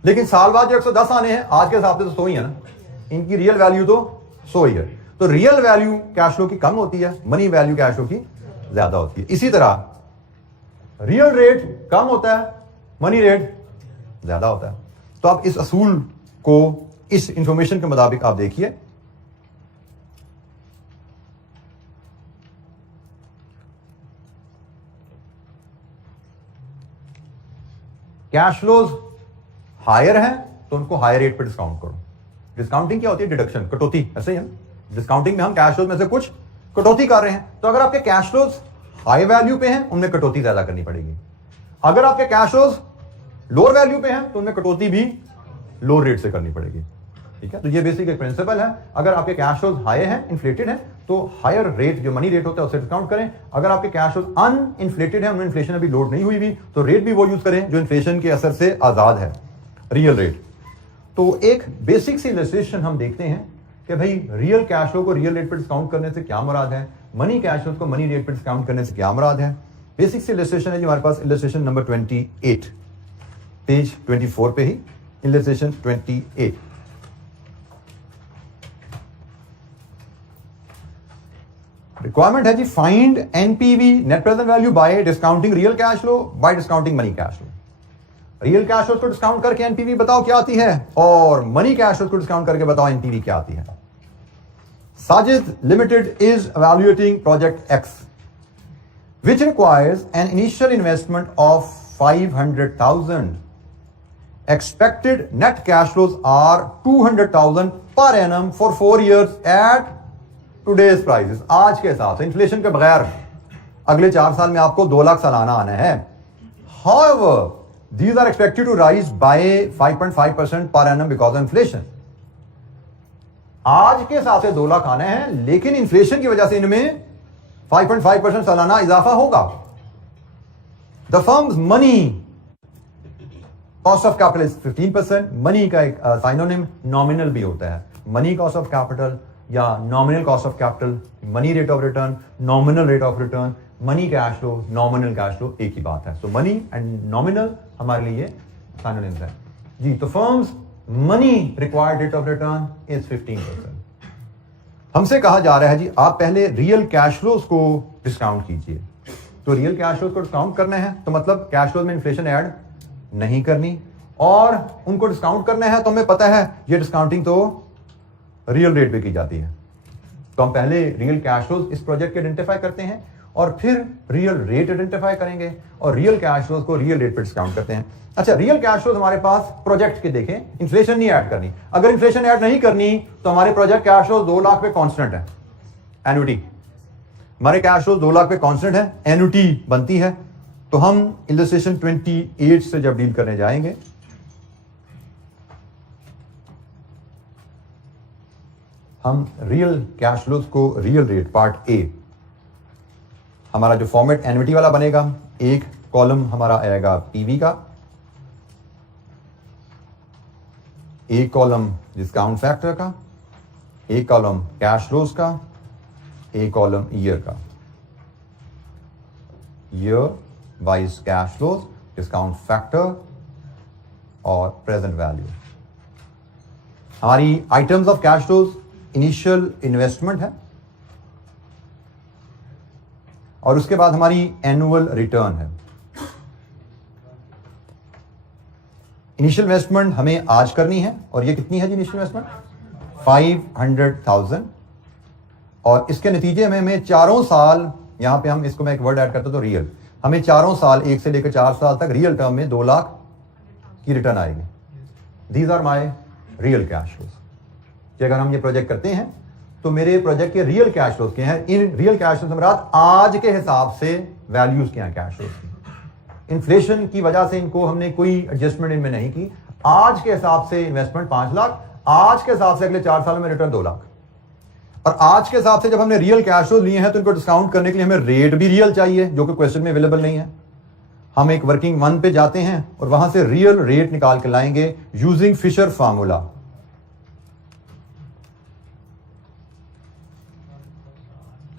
लेकिन साल बाद जो 110 आने हैं आज के हिसाब से तो 100 ही है ना, इनकी रियल वैल्यू तो 100 ही है। तो रियल वैल्यू कैश फ्लो की कम होती है, मनी वैल्यू कैश फ्लो की ज्यादा होती है। इसी तरह रियल रेट कम होता है, मनी रेट ज्यादा होता है। तो आप इस असूल को इस इंफॉर्मेशन के मुताबिक आप देखिए। कैश फ्लोज हायर है तो उनको हायर रेट पे डिस्काउंट करो। डिस्काउंटिंग क्या होती है, डिडक्शन, कटौती, ऐसे ही है। डिस्काउंटिंग में हम कैश फ्लोज में से कुछ कटौती कर रहे हैं। तो अगर आपके कैश फ्लोज हाई वैल्यू पे हैं उनमें कटौती ज्यादा करनी पड़ेगी। अगर आपके कैश फ्लोज लोअर वैल्यू पे हैं तो उनमें कटौती भी लोअर रेट से करनी पड़ेगी। ठीक है, तो ये बेसिक एक प्रिंसिपल है। अगर आपके कैश फ्लोज हाई हैं, इन्फ्लेटेड हैं, तो हायर रेट जो मनी रेट होता है उससे डिस्काउंट करें। अगर आपके कैश फ्लोज अनइन्फ्लेटेड है, उनमें इन्फ्लेशन अभी लोड नहीं हुई भी, तो रेट भी वो यूज करें जो इन्फ्लेशन के असर से आजाद है, रियल रेट। तो एक बेसिक सी इलस्ट्रेशन हम देखते हैं कि भाई रियल कैश फ्लो को रियल रेट पर डिस्काउंट करने से क्या मुराद है, मनी कैश फ्लो को मनी रेट पर डिस्काउंट करने से क्या मुराद है। बेसिक सी इलस्ट्रेशन है जी हमारे पास, इलस्ट्रेशन नंबर 28, पेज 24 पे ही इलस्ट्रेशन 28। रिक्वायरमेंट है जी, find NPV, net present value, by discounting real cash flow, by discounting money cash flow. Real cash flow को डिस्काउंट करके एनपीवी बताओ क्या आती है, और मनी कैश फ्लो को डिस्काउंट करके बताओ एनपीवी क्या आती है। Sajid limited is evaluating project X, which requires an initial investment of 500,000. Expected net cash flows are 200,000 per annum for 4 years at today's prices. आज के हिसाब से इन्फ्लेशन के बगैर अगले 4 साल में आपको 2 लाख सालाना आना है। However, these are expected to rise by 5.5% per annum because of inflation. आज के हिसाब से 2 लाख आने हैं, लेकिन इन्फ्लेशन की वजह से इनमें 5.5% सालाना इजाफा होगा। The firms money cost of capital is 15%। Money का एक साइनोनिम नॉमिनल भी होता है, मनी कॉस्ट ऑफ कैपिटल या nominal cost of capital, money rate of return, nominal rate of return, money cash flow, nominal cash flow एक ही बात है। सो money and nominal हमारे लिए साइनोनिम्स है जी। तो firms money required rate of return is 15%। हमसे कहा जा रहा है जी आप पहले रियल कैश फ्लोज को डिस्काउंट कीजिए। तो रियल कैश फ्लोज को डिस्काउंट करना है तो मतलब कैश फ्लोज में इन्फ्लेशन ऐड नहीं करनी, और उनको डिस्काउंट करना है तो हमें पता है ये डिस्काउंटिंग तो रियल रेट पे की जाती है। तो हम पहले रियल कैश फ्लोज इस प्रोजेक्ट के आइडेंटिफाई करते हैं और फिर रियल रेट आइडेंटिफाई करेंगे और रियल कैश फ्लोज को रियल रेट पे डिस्काउंट करते हैं। अच्छा, रियल कैश फ्लोज हमारे पास प्रोजेक्ट के देखें, इन्फ्लेशन नहीं ऐड करनी। अगर इन्फ्लेशन ऐड नहीं करनी तो हमारे प्रोजेक्ट कैश फ्लोज 2 लाख पे कांस्टेंट है, एन्युटी। हमारे कैश फ्लोज 2 लाख पे कांस्टेंट है, एन्युटी बनती है। तो हम इलस्ट्रेशन 28 से जब डील करने जाएंगे, हम रियल कैश फ्लोज को रियल रेट पार्ट ए, हमारा जो फॉर्मेट एन्युटी वाला बनेगा, एक कॉलम हमारा आएगा पीवी का, एक कॉलम डिस्काउंट फैक्टर का, एक कॉलम कैश फ्लोज का, एक कॉलम ईयर का, year wise cash flows, discount factor और प्रेजेंट वैल्यू। हमारी items of cash flows initial investment है और उसके बाद हमारी एनुअल रिटर्न है। इनिशियल इन्वेस्टमेंट हमें आज करनी है और ये कितनी है जी इनिशियल इन्वेस्टमेंट? 500,000 और इसके नतीजे में हमें 4 साल, यहां पे हम इसको मैं एक वर्ड ऐड करता तो रियल, हमें 4 साल 1 से लेकर 4 साल तक रियल टर्म में 2 लाख की रिटर्न आएगी। These are my real cash flows. कि अगर हम ये प्रोजेक्ट करते हैं तो मेरे प्रोजेक्ट के रियल कैश फ्लोज क्या हैं? इन रियल कैश फ्लोज हमारा आज के हिसाब से वैल्यूज क्या हैं कैश फ्लोज की। इन्फ्लेशन की वजह से इनको हमने कोई एडजस्टमेंट इनमें नहीं की। आज के हिसाब से इन्वेस्टमेंट 5 लाख, आज के हिसाब से अगले 4 सालों में रिटर्न 2 लाख। और आज के हिसाब से जब हमने रियल कैश फ्लोज लिए हैं तो इनको डिस्काउंट करने के लिए हमें रेट भी रियल चाहिए, जो कि क्वेश्चन में अवेलेबल नहीं है। हम एक वर्किंग वन पे जाते हैं और वहां से रियल रेट निकाल के लाएंगे यूजिंग फिशर फार्मूला।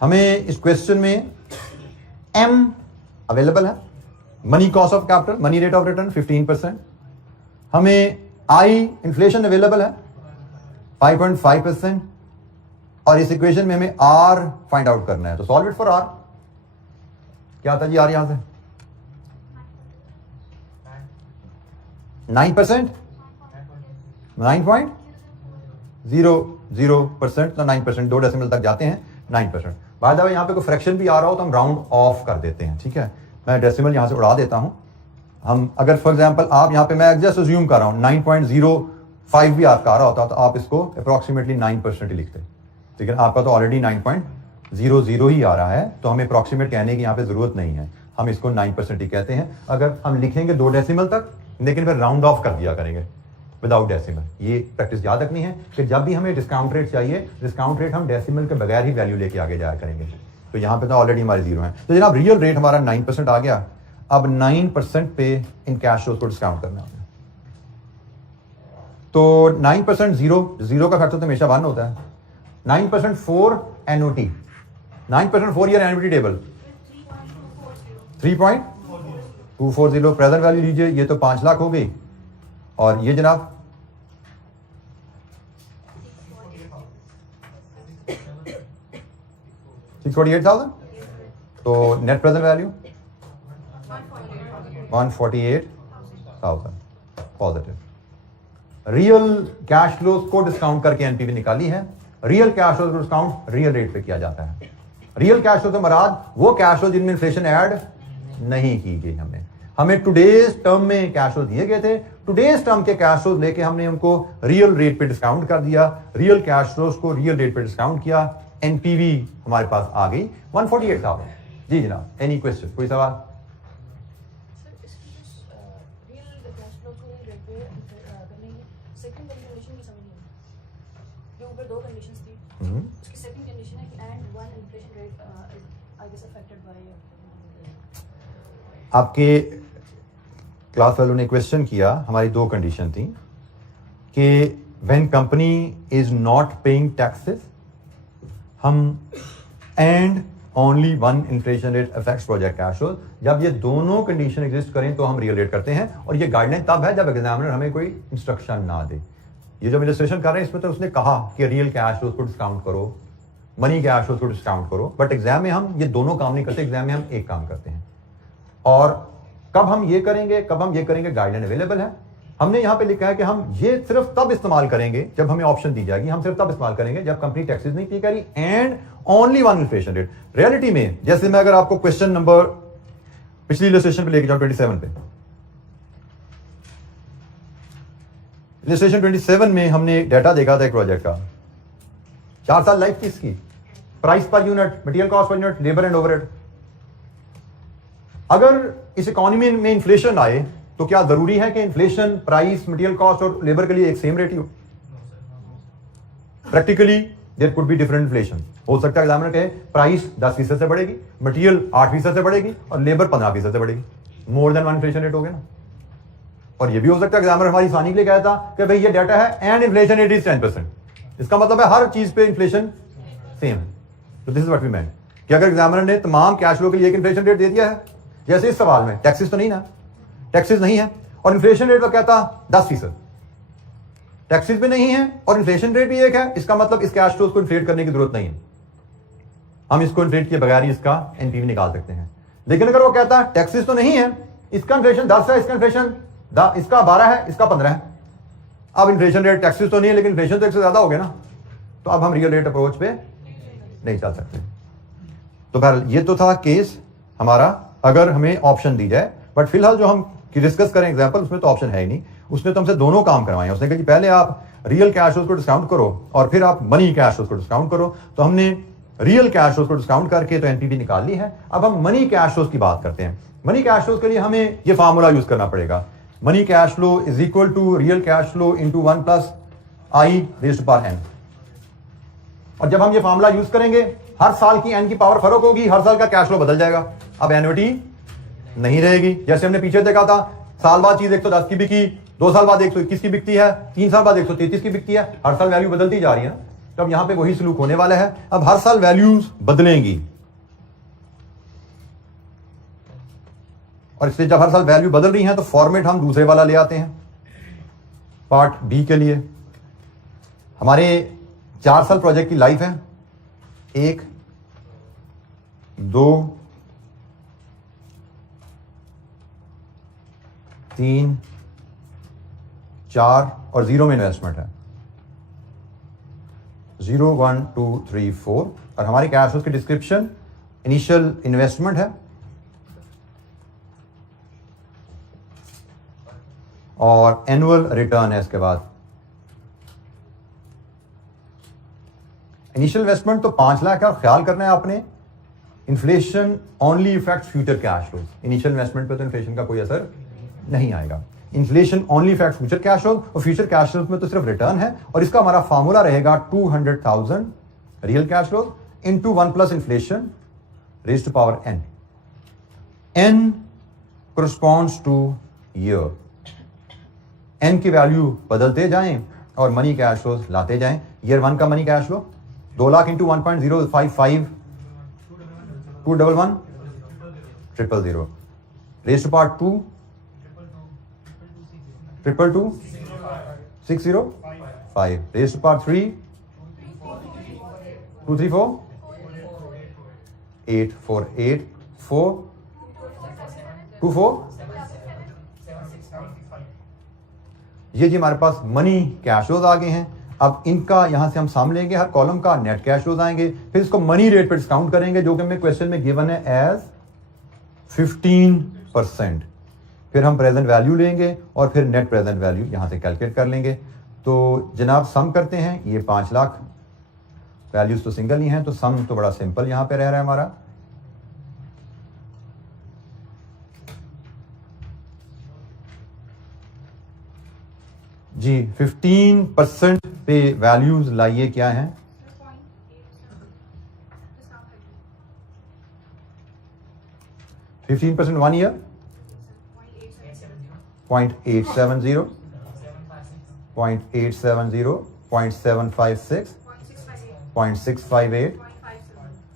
हमें इस क्वेश्चन में एम अवेलेबल है, money cost of capital, money rate of return 15%। हमें आई इन्फ्लेशन अवेलेबल है 5.5% और इस इक्वेशन में हमें आर फाइंड आउट करना है। तो सॉल्व इट फॉर आर। क्या था जी आर यहां से? 9%, 9.00% तो 9%, 2 डेसिमल तक जाते हैं 9%। बाय द वे यहां पे कोई फ्रैक्शन भी आ रहा हो तो हम राउंड ऑफ कर देते हैं, ठीक है। मैं डेसिमल यहां से उड़ा देता हूं। हम अगर फॉर एग्जांपल आप यहां पे, मैं जस्ट अज्यूम कर रहा हूं 9.05 भी आपका आ रहा होता तो आप इसको अप्रोक्सीमेटली 9% ही लिखते, लेकिन आपका तो ऑलरेडी 9.00 ही आ रहा है, तो हमें अप्रोक्सीमेट कहने की यहां पे जरूरत नहीं है, हम इसको 9% ही कहते हैं। अगर हम लिखेंगे 2 डेसिमल तक, लेकिन फिर राउंड ऑफ कर दिया करेंगे विदाउट डेसिमल। ये प्रैक्टिस याद रखनी है कि जब भी हमें डिस्काउंट रेट चाहिए, डिस्काउंट रेट हम डेसिमल के बगैर ही वैल्यू लेके आगे जाया करेंगे। तो यहां पे तो ऑलरेडी हमारे 0 है। तो जनाब रियल रेट हमारा 9% आ गया। अब 9% पे इन कैश फ्लोज को डिस्काउंट करना है। तो 9% 0 का फैक्टर तो हमेशा 1 होता है। 9% 4 NOT, 9% 4 year NOT table 3.240 present value लीजिए, ये तो 5 लाख हो गई। और ये जनाब 648,000, तो net present value 148,000 positive. Real cash flows को डिस्काउंट करके एनपीवी निकाली है। रियल कैश फ्लोज को डिस्काउंट रियल रेट पे किया जाता है। रियल कैश फ्लो से मराद वो कैश फ्लो जिनमें इन्फ्लेशन ऐड नहीं की गई। हमें टुडेज टर्म में कैश फ्लो दिए गए थे, टुडेज टर्म के कैश फ्लोज लेके हमने उनको रियल रेट पे डिस्काउंट कर दिया, रियल कैश फ्लोज को रियल रेट पे डिस्काउंट किया, एनपीवी हमारे पास आ गई 148,000। जी जनाब, एनी क्वेश्चन, कोई सवाल? आपके क्लास वालों ने क्वेश्चन किया, हमारी 2 कंडीशन थी कि when company is not paying taxes, हम and only 1 inflation rate affects project cash flow, जब ये दोनों कंडीशन एग्जिस्ट करें तो हम रियल रेट करते हैं। और ये गाइडलाइन तब है जब एग्जामिनर हमें कोई इंस्ट्रक्शन ना दे। ये जो इलस्ट्रेशन कर रहे हैं इसमें तो उसने कहा कि रियल कैश फ्लो को डिस्काउंट करो, मनी कैश फ्लो को डिस्काउंट करो, बट एग्जाम में हम ये दोनों काम नहीं करते, एग्जाम में हम एक काम करते हैं। और कब हम ये करेंगे, कब हम ये करेंगे, गाइडलाइन अवेलेबल है। हमने यहां पे लिखा है कि हम ये सिर्फ तब इस्तेमाल करेंगे जब हमें ऑप्शन दी जाएगी, हम सिर्फ तब इस्तेमाल करेंगे जब कंपनी टैक्सेस नहीं पे करी and only one inflation rate. Reality में जैसे मैं अगर आपको क्वेश्चन नंबर पिछली इलस्ट्रेशन पे लेके जाऊं 27 पे, इलस्ट्रेशन 27 में हमने डाटा देखा था एक प्रोजेक्ट का, 4 साल लाइफ किसकी, price per unit, material cost per unit, labour and overhead. अगर इस इकोनॉमी में इन्फ्लेशन आए तो क्या जरूरी है कि इन्फ्लेशन प्राइस, मटेरियल कॉस्ट और लेबर के लिए एक सेम रेट ही हो? Practically there could be different inflation. हो सकता है एग्जामिनर कहे प्राइस 10% से बढ़ेगी, मटेरियल 8% से बढ़ेगी और लेबर 15% से बढ़ेगी, more than one inflation rate हो गया ना। और ये भी हो सकता है एग्जामिनर हमारी आसानी के लिए कहता कि भाई ये डाटा है एंड इन्फ्लेशन रेट इज 10%, इसका मतलब है हर चीज पे इन्फ्लेशन सेम है। तो दिस इज व्हाट वी मेंट कि अगर एग्जामिनर ने तमाम कैश फ्लो के लिए एक इन्फ्लेशन रेट दे दिया है, जैसे इस सवाल में टैक्सेस तो नहीं ना, टैक्सेस नहीं है और इन्फ्लेशन रेट तो कहता 10%, टैक्सेस भी नहीं है और इन्फ्लेशन रेट भी एक है, इसका मतलब इस कैश फ्लो को इन्फ्लेट करने की जरूरत नहीं है, हम इसको इन्फ्लेट किए बगैर ही इसका एनपीवी निकाल सकते हैं। लेकिन अगर वो कहता है टैक्सेस तो नहीं है, इसका इन्फ्लेशन 10 है, इसका इन्फ्लेशन इसका 12 है, इसका 15 है, अब इन्फ्लेशन रेट टैक्सेस तो नहीं है लेकिन इन्फ्लेशन तो एक से ज्यादा हो गया ना, तो अब हम रियल रेट अप्रोच पे नहीं चल सकते। तो बहरहाल ये तो था केस हमारा अगर हमें ऑप्शन दी जाए, बट फिलहाल जो हम डिस्कस करें एग्जांपल उसमें तो ऑप्शन है ही नहीं। उसने तो हमसे दोनों काम करवाए हैं, उसने कहा कि पहले आप रियल कैश फ्लोज को डिस्काउंट करो और फिर आप मनी कैश फ्लोज को डिस्काउंट करो। तो हमने रियल कैश फ्लोज को डिस्काउंट करके तो एनपीवी निकाल ली है। अब हम मनी कैश फ्लोज की बात करते हैं। मनी कैश फ्लोज के लिए हमें ये फार्मूला यूज करना पड़ेगा, money cash flow is equal to real cash flow into 1 + i raised power n। और जब हम ये फार्मूला यूज करेंगे हर साल की n की पावर फर्क होगी, हर साल का कैश फ्लो बदल जाएगा, अब एन्युटी नहीं रहेगी। जैसे हमने पीछे देखा था, साल बाद चीज 110 की बिकी, 2 साल बाद 121 की बिकती है, 3 साल बाद 133 की बिकती है, हर साल वैल्यू बदलती जा रही है ना। तो अब यहां पे वही सलूक होने वाला है, अब हर साल वैल्यूज बदलेंगी और इसलिए जब हर साल वैल्यू बदल रही है तो फॉर्मेट हम दूसरे वाला ले आते हैं। पार्ट बी के लिए हमारे 4 साल प्रोजेक्ट की लाइफ है, 1, 2, 3, 4 और 0 में इन्वेस्टमेंट है, 0, 1, 2, 3, 4। और हमारी कैश फ्लोज की डिस्क्रिप्शन इनिशियल इन्वेस्टमेंट है और एनुअल रिटर्न है। इसके बाद इनिशियल इन्वेस्टमेंट तो 5 लाख है और ख्याल करना है आपने inflation only effect future cash flows. Initial investment पे तो इन्फ्लेशन का कोई असर नहीं आएगा, inflation only effect future cash flows और फ्यूचर कैश फ्लोज में तो सिर्फ रिटर्न है। और इसका हमारा फार्मूला रहेगा 200,000 real cash flows into 1 + inflation raised power n। n corresponds to year, n की वैल्यू बदलते जाएं और मनी कैश फ्लोज लाते जाएं। ईयर 1 का money cash flow 2 lakh into 1.055 211 000 raised power 2 222 605 raised power 3 234 848 4 24। ये जी हमारे पास मनी कैश फ्लोज आ गए हैं। अब इनका यहां से हम साम लेंगे, हर कॉलम का नेट कैश फ्लोज आएंगे, फिर इसको मनी रेट पे डिस्काउंट करेंगे जो कि हमें क्वेश्चन में गिवन है एज 15%। फिर हम प्रेजेंट वैल्यू लेंगे और फिर नेट प्रेजेंट वैल्यू यहां से कैलकुलेट कर लेंगे। तो जनाब सम करते हैं, ये 5 लाख, वैल्यूज तो सिंगल ही हैं तो सम तो बड़ा सिंपल यहां पे रह रहा है हमारा। जी 15% पे वैल्यूज लाइए क्या है, 15% 1 ईयर 0.870 0.870 0.756 0.658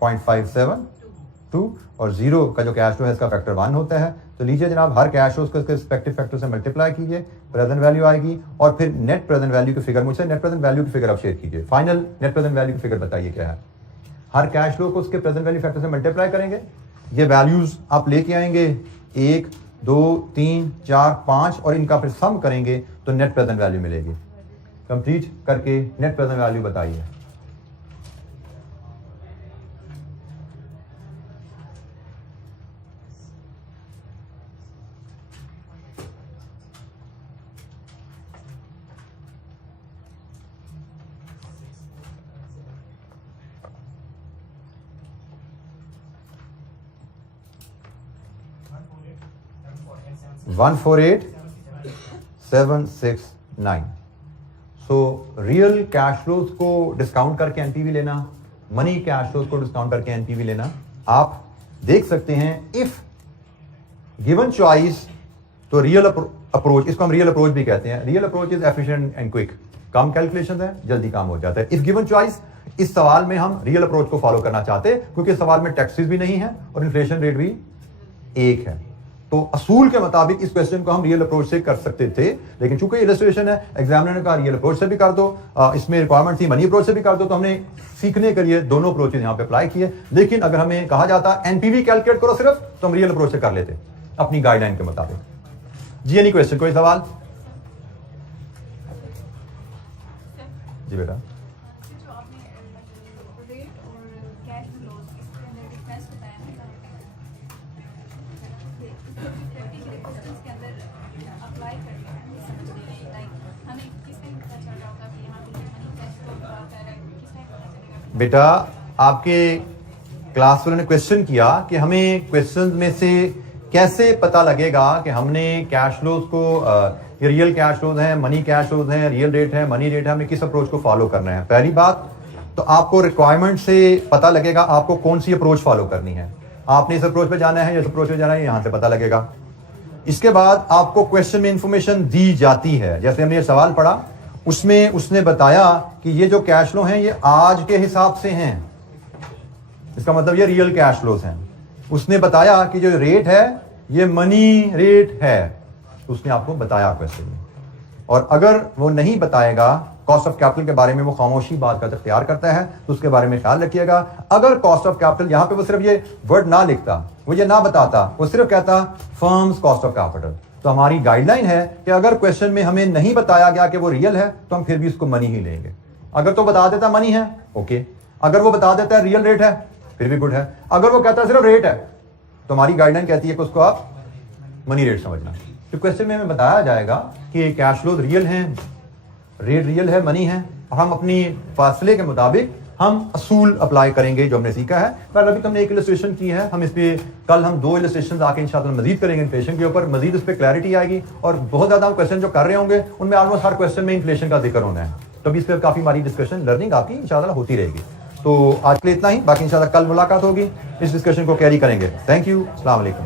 0.572 और 0 का जो कैश फ्लो है इसका फैक्टर 1 होता है। तो लीजिए जनाब हर कैश फ्लो को इसके रिस्पेक्टिव फैक्टर से मल्टीप्लाई कीजिए, प्रेजेंट वैल्यू आएगी और फिर नेट प्रेजेंट वैल्यू की फिगर, मुझसे नेट प्रेजेंट वैल्यू की फिगर आप शेयर कीजिए, फाइनल नेट प्रेजेंट वैल्यू की फिगर बताइए क्या है। हर कैश फ्लो को उसके प्रेजेंट वैल्यू फैक्टर से मल्टीप्लाई करेंगे, ये वैल्यूज आप लेके आएंगे 1, 2, 3, 4, 5 और इनका फिर सम करेंगे तो नेट प्रेजेंट वैल्यू मिलेगी। कंप्लीट करके नेट प्रेजेंट वैल्यू बताइए। One 148,769। So real cash flows को डिस्काउंट करके एनपीवी लेना, मनी कैश फ्लोज को डिस्काउंट करके एनपीवी लेना। आप देख सकते हैं इफ गिवन चॉइस तो रियल अप्रोच, इसको हम रियल अप्रोच भी कहते हैं। Real approach is efficient and quick, come calculation है, जल्दी काम हो जाता है। इफ गिवन चॉइस, इस सवाल में हम रियल अप्रोच को फॉलो करना चाहते हैं क्योंकि इस सवाल में टैक्सेस भी नहीं है और इन्फ्लेशन रेट भी 1 है। तो असूल के मुताबिक इस क्वेश्चन को हम रियल अप्रोच से कर सकते थे, लेकिन चूंकि इलस्ट्रेशन है, एग्जामिनर ने कहा रियल अप्रोच से भी कर दो, इसमें रिक्वायरमेंट थी मनी अप्रोच से भी कर दो, तो हमने सीखने के लिए दोनों अप्रोचेज यहां पे अप्लाई किए। लेकिन अगर हमें कहा जाता एनपीवी कैलकुलेट करो सिर्फ, तो हम रियल अप्रोच से कर लेते अपनी गाइडलाइन के मुताबिक। जी एनी क्वेश्चन, कोई सवाल? जी बेटा। बेटा आपके क्लास वालों ने क्वेश्चन किया कि हमें क्वेश्चन में से कैसे पता लगेगा कि हमने कैश फ्लोज को ये रियल कैश फ्लोज हैं, मनी कैश फ्लोज हैं, रियल रेट है, मनी रेट है, हमें किस अप्रोच को फॉलो करना है। पहली बात तो आपको रिक्वायरमेंट से पता लगेगा आपको कौन सी अप्रोच फॉलो करनी है। आपने इस अप्रोच पे जाना है, इस अप्रोच पे जाना है, यहां से पता लगेगा। इसके बाद आपको क्वेश्चन में इंफॉर्मेशन दी जाती है। जैसे हमने ये सवाल पढ़ा, उसमें उसने बताया कि ये जो कैश फ्लो हैं ये आज के हिसाब से हैं, इसका मतलब ये रियल कैश फ्लोज हैं। उसने बताया कि जो रेट है ये मनी रेट है, उसने आपको बताया क्वेश्चन में। और अगर वो नहीं बताएगा, कॉस्ट ऑफ कैपिटल के बारे में वो खामोशी बात का इख्तियार करता है, तो उसके बारे में ख्याल रखिएगा। अगर कॉस्ट ऑफ कैपिटल यहां पे वो सिर्फ ये वर्ड ना लिखता, वो ये ना बताता, वो सिर्फ कहता फर्म्स कॉस्ट ऑफ कैपिटल, तो हमारी गाइडलाइन है कि अगर क्वेश्चन में हमें नहीं बताया गया कि वो रियल है तो हम फिर भी उसको मनी ही लेंगे। अगर तो बता देता मनी है, ओके। अगर वो बता देता है रियल रेट है, फिर भी गुड है। अगर वो कहता है सिर्फ रेट है, तो हमारी गाइडलाइन कहती है कि उसको आप मनी रेट समझना। तो क्वेश्चन में हमें बताया जाएगा कि कैश फ्लोज रियल हैं, रेट रियल है, मनी है, और हम अपनी फासले के मुताबिक हम असूल अप्लाई करेंगे जो हमने सीखा है। पर अभी तुमने एक इलस्ट्रेशन की है, हम इस पे कल हम 2 इलस्ट्रेशन आके इंशाल्लाह मजीद करेंगे इन्फ्लेशन के ऊपर, मजीद उस पर क्लैरिटी आएगी। और बहुत ज्यादा हम क्वेश्चन जो कर रहे होंगे उनमें ऑलमोस्ट हर क्वेश्चन में इन्फ्लेशन का जिक्र होना है, तो अभी इस पर काफी हमारी डिस्कशन लर्निंग आपकी इंशाल्लाह होती रहेगी। तो आज के लिए इतना ही, बाकी इंशाल्लाह कल मुलाकात होगी, इस डिस्कशन को कैरी करेंगे। थैंक यू, अस्सलाम वालेकुम।